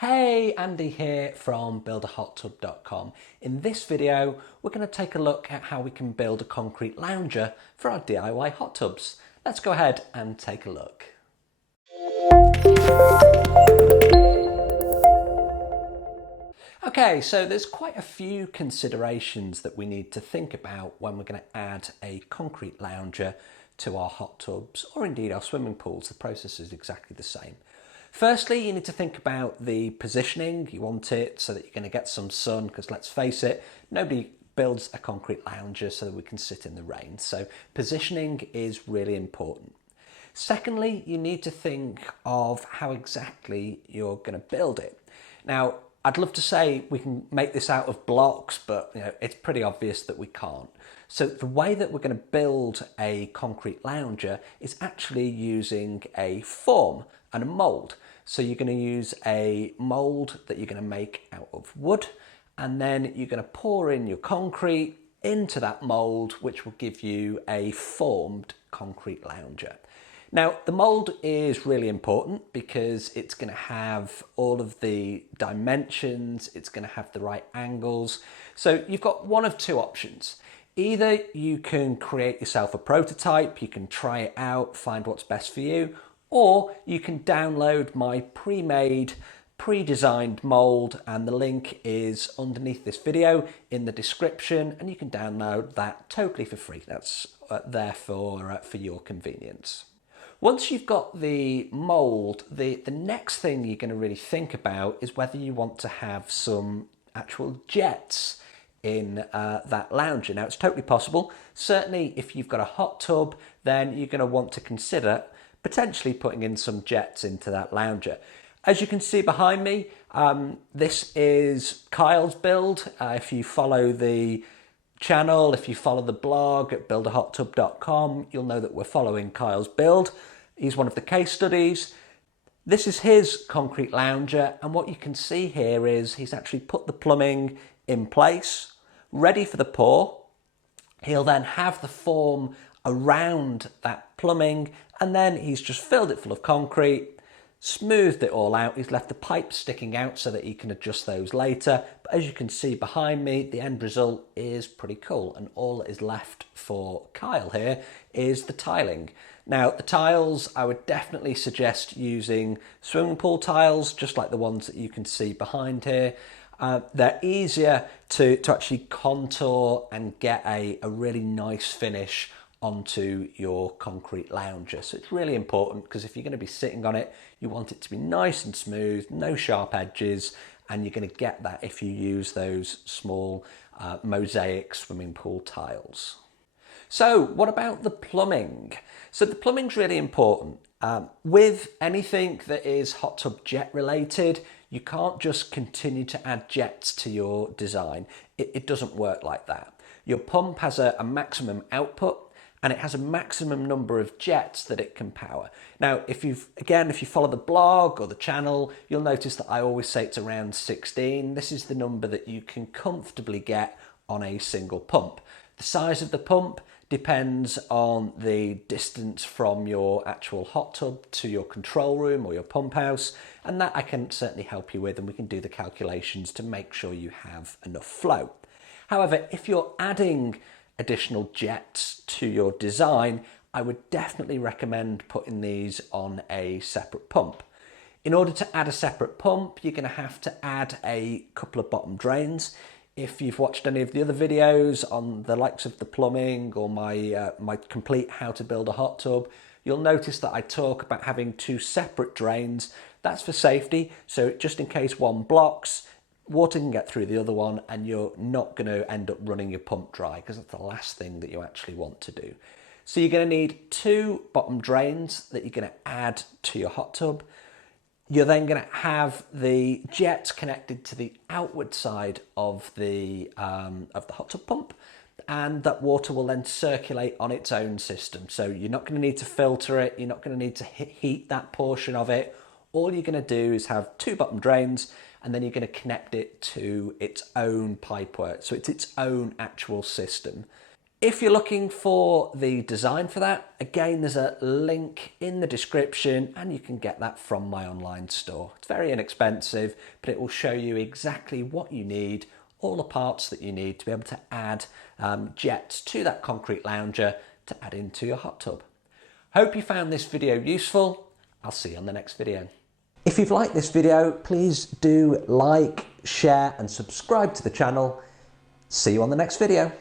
Hey, Andy here from buildahottub.com. In this video, we're going to take a look at how we can build a concrete lounger for our DIY hot tubs. Let's go ahead and take a look. Okay, so there's quite a few considerations that we need to think about when we're going to add a concrete lounger to our hot tubs or indeed our swimming pools. The process is exactly the same. Firstly, you need to think about the positioning. You want it so that you're going to get some sun, because let's face it, nobody builds a concrete lounger so that we can sit in the rain. So positioning is really important. Secondly, you need to think of how exactly you're going to build it. Now, I'd love to say we can make this out of blocks, but it's pretty obvious that we can't. So the way that we're going to build a concrete lounger is actually using a form and a mould. So you're going to use a mould that you're going to make out of wood, and then you're going to pour in your concrete into that mould, which will give you a formed concrete lounger. Now, the mould is really important because it's going to have all of the dimensions, it's going to have the right angles. So you've got one of two options. Either you can create yourself a prototype, you can try it out, find what's best for you, or you can download my pre-made, pre-designed mould, and the link is underneath this video in the description, and you can download that totally for free. That's there for your convenience. Once you've got the mould, the next thing you're going to really think about is whether you want to have some actual jets in that lounger. Now, it's totally possible. Certainly, if you've got a hot tub, then you're going to want to consider potentially putting in some jets into that lounger. As you can see behind me, this is Kyle's build. If you follow the channel, if you follow the blog at buildahottub.com, you'll know that we're following Kyle's build. He's one of the case studies. This is his concrete lounger, and what you can see here is he's actually put the plumbing in place, ready for the pour. He'll then have the form around that plumbing, and then he's just filled it full of concrete, smoothed it all out. He's left the pipes sticking out so that he can adjust those later. But as you can see behind me, the end result is pretty cool, and all that is left for Kyle here is the tiling. Now, the tiles, I would definitely suggest using swimming pool tiles, just like the ones that you can see behind here. They're easier to actually contour and get a really nice finish onto your concrete lounger. So it's really important, because if you're going to be sitting on it, you want it to be nice and smooth, no sharp edges, and you're going to get that if you use those small mosaic swimming pool tiles. So what about the plumbing? So the plumbing's really important. With anything that is hot tub jet related, you can't just continue to add jets to your design. It doesn't work like that. Your pump has a maximum output, and it has a maximum number of jets that it can power. Now, if you follow the blog or the channel, you'll notice that I always say it's around 16. This is the number that you can comfortably get on a single pump. The size of the pump depends on the distance from your actual hot tub to your control room or your pump house, and that I can certainly help you with, and we can do the calculations to make sure you have enough flow. However, if you're adding additional jets to your design, I would definitely recommend putting these on a separate pump. In order to add a separate pump, you're going to have to add a couple of bottom drains. If you've watched any of the other videos on the likes of the plumbing or my complete how to build a hot tub, you'll notice that I talk about having two separate drains. That's for safety, so just in case one blocks, water can get through the other one, and you're not going to end up running your pump dry, because that's the last thing that you actually want to do. So you're going to need two bottom drains that you're going to add to your hot tub. You're then going to have the jets connected to the outward side of the hot tub pump, and that water will then circulate on its own system. So you're not going to need to filter it, you're not going to need to heat that portion of it. All you're going to do is have two bottom drains, and then you're going to connect it to its own pipework. So it's its own actual system. If you're looking for the design for that, again, there's a link in the description and you can get that from my online store. It's very inexpensive, but it will show you exactly what you need, all the parts that you need to be able to add jets to that concrete lounger to add into your hot tub. Hope you found this video useful. I'll see you on the next video. If you've liked this video, please do like, share and subscribe to the channel. See you on the next video.